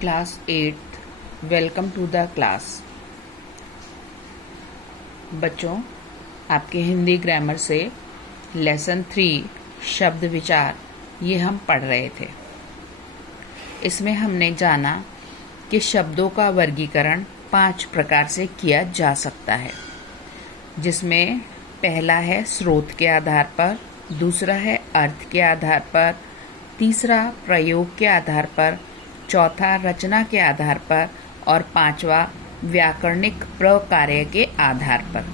Class 8 welcome to the class. बच्चों, आपके Hindi grammar से लेसन 3 शब्द विचार ये हम पढ़ रहे थे। इसमें हमने जाना कि शब्दों का वर्गीकरण 5 प्रकार से किया जा सकता है, जिसमें पहला है स्रोत के आधार पर, दूसरा है अर्थ के आधार पर, तीसरा प्रयोग के आधार पर, चौथा रचना के आधार पर और पांचवा व्याकरणिक प्रकार्य के आधार पर।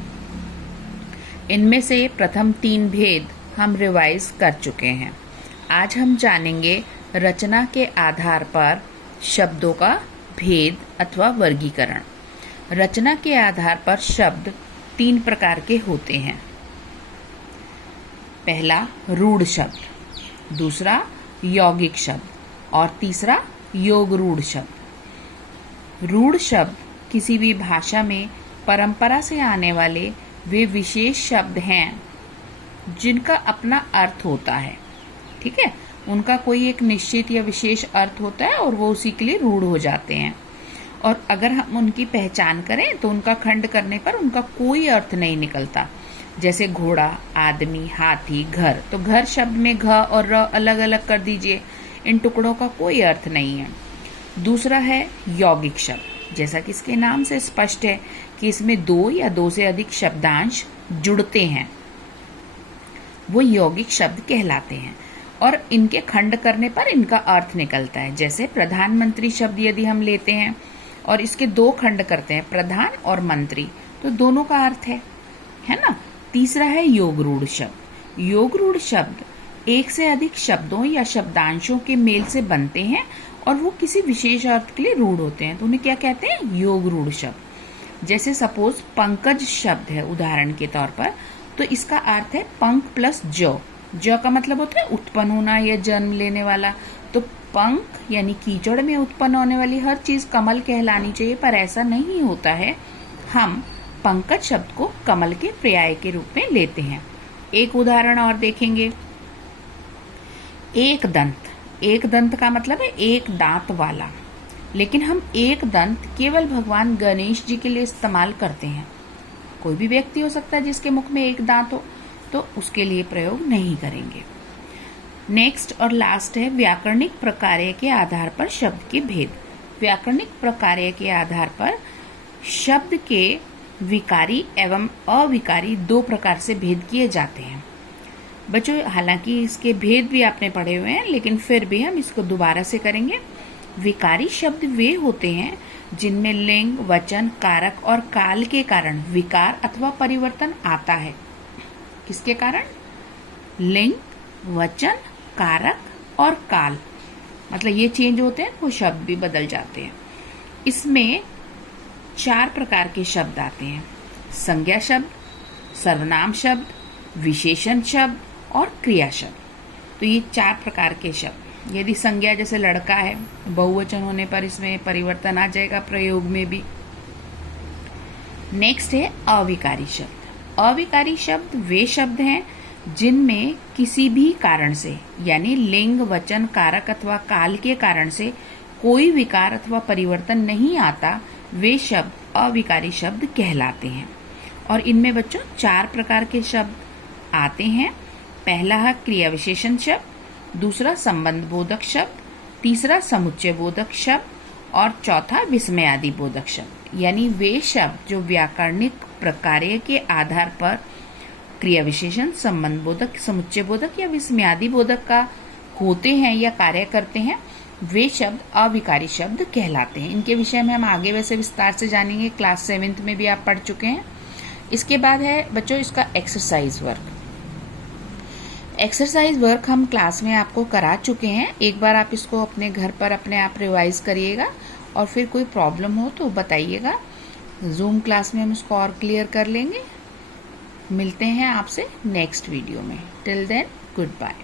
इनमें से प्रथम 3 भेद हम रिवाइज कर चुके हैं। आज हम जानेंगे रचना के आधार पर शब्दों का भेद अथवा वर्गीकरण। रचना के आधार पर शब्द 3 प्रकार के होते हैं। पहला रूढ़ शब्द, दूसरा यौगिक शब्द और तीसरा योग रूढ़ शब्द। रूढ़ शब्द किसी भी भाषा में परंपरा से आने वाले वे विशेष शब्द हैं जिनका अपना अर्थ होता है। ठीक है, उनका कोई एक निश्चित या विशेष अर्थ होता है और वो उसी के लिए रूढ़ हो जाते हैं। और अगर हम उनकी पहचान करें तो उनका खंड करने पर उनका कोई अर्थ नहीं निकलता। जैसे घोड़ा, आदमी, हाथी, घर। तो घर शब्द में घ और र अलग अलग कर दीजिए, इन टुकड़ों का कोई अर्थ नहीं है। दूसरा है यौगिक शब्द। जैसा कि इसके नाम से स्पष्ट है कि इसमें 2 या 2 से अधिक शब्दांश जुड़ते हैं, वो यौगिक शब्द कहलाते हैं और इनके खंड करने पर इनका अर्थ निकलता है। जैसे प्रधानमंत्री शब्द यदि हम लेते हैं और इसके 2 खंड करते हैं, प्रधान और मंत्री, तो दोनों का अर्थ है ना। तीसरा है योग रूढ़ शब्द। योग रूढ़ शब्द 1 से अधिक शब्दों या शब्दांशों के मेल से बनते हैं और वो किसी विशेष अर्थ के लिए रूढ़ होते हैं, तो उन्हें क्या कहते हैं? योग रूढ़ शब्द। जैसे सपोज पंकज शब्द है उदाहरण के तौर पर, तो इसका अर्थ है पंख प्लस ज। ज का मतलब होता है उत्पन्न होना या जन्म लेने वाला। तो पंख यानी कीचड़ में उत्पन्न होने वाली हर चीज कमल कहलानी चाहिए, पर ऐसा नहीं होता है। हम पंकज शब्द को कमल के पर्याय के रूप में लेते हैं। एक उदाहरण और देखेंगे, एक दंत। एक दंत का मतलब है एक दांत वाला, लेकिन हम एक दंत केवल भगवान गणेश जी के लिए इस्तेमाल करते हैं। कोई भी व्यक्ति हो सकता है जिसके मुख में एक दांत हो, तो उसके लिए प्रयोग नहीं करेंगे। नेक्स्ट और लास्ट है व्याकरणिक प्रकार्य के आधार पर शब्द के भेद। व्याकरणिक प्रकार्य के आधार पर शब्द के विकारी एवं अविकारी 2 प्रकार से भेद किए जाते हैं। बच्चों, हालांकि इसके भेद भी आपने पढ़े हुए हैं, लेकिन फिर भी हम इसको दोबारा से करेंगे। विकारी शब्द वे होते हैं जिनमें लिंग, वचन, कारक और काल के कारण विकार अथवा परिवर्तन आता है। किसके कारण? लिंग, वचन, कारक और काल, मतलब ये चेंज होते हैं, वो शब्द भी बदल जाते हैं। इसमें 4 प्रकार के शब्द आते हैं: संज्ञा शब्द, सर्वनाम शब्द, विशेषण शब्द और क्रिया शब्द। तो ये 4 प्रकार के शब्द। यदि संज्ञा जैसे लड़का है, बहुवचन होने पर इसमें परिवर्तन आ जाएगा प्रयोग में भी। नेक्स्ट है अविकारी शब्द। अविकारी शब्द वे शब्द हैं जिनमें किसी भी कारण से, यानी लिंग, वचन, कारक अथवा काल के कारण से कोई विकार अथवा परिवर्तन नहीं आता, वे शब्द अविकारी शब्द कहलाते हैं। और इनमें बच्चों 4 प्रकार के शब्द आते हैं। पहला है क्रिया विशेषण शब्द, दूसरा संबंध बोधक शब्द, तीसरा समुच्चय बोधक शब्द और चौथा विस्मयादि बोधक शब्द। यानी वे शब्द जो व्याकरणिक प्रकार्य के आधार पर क्रिया विशेषण, संबंध बोधक, समुच्चय बोधक या विस्मयादि बोधक का होते हैं या कार्य करते हैं, वे शब्द अविकारी शब्द कहलाते हैं। इनके विषय में हम आगे वैसे विस्तार से जानेंगे, क्लास 7 में भी आप पढ़ चुके हैं। इसके बाद है बच्चों इसका एक्सरसाइज वर्क। एक्सरसाइज वर्क हम क्लास में आपको करा चुके हैं। एक बार आप इसको अपने घर पर अपने आप रिवाइज करिएगा और फिर कोई प्रॉब्लम हो तो बताइएगा। जूम क्लास में हम इसको और क्लियर कर लेंगे। मिलते हैं आपसे नेक्स्ट वीडियो में। Till then, good bye.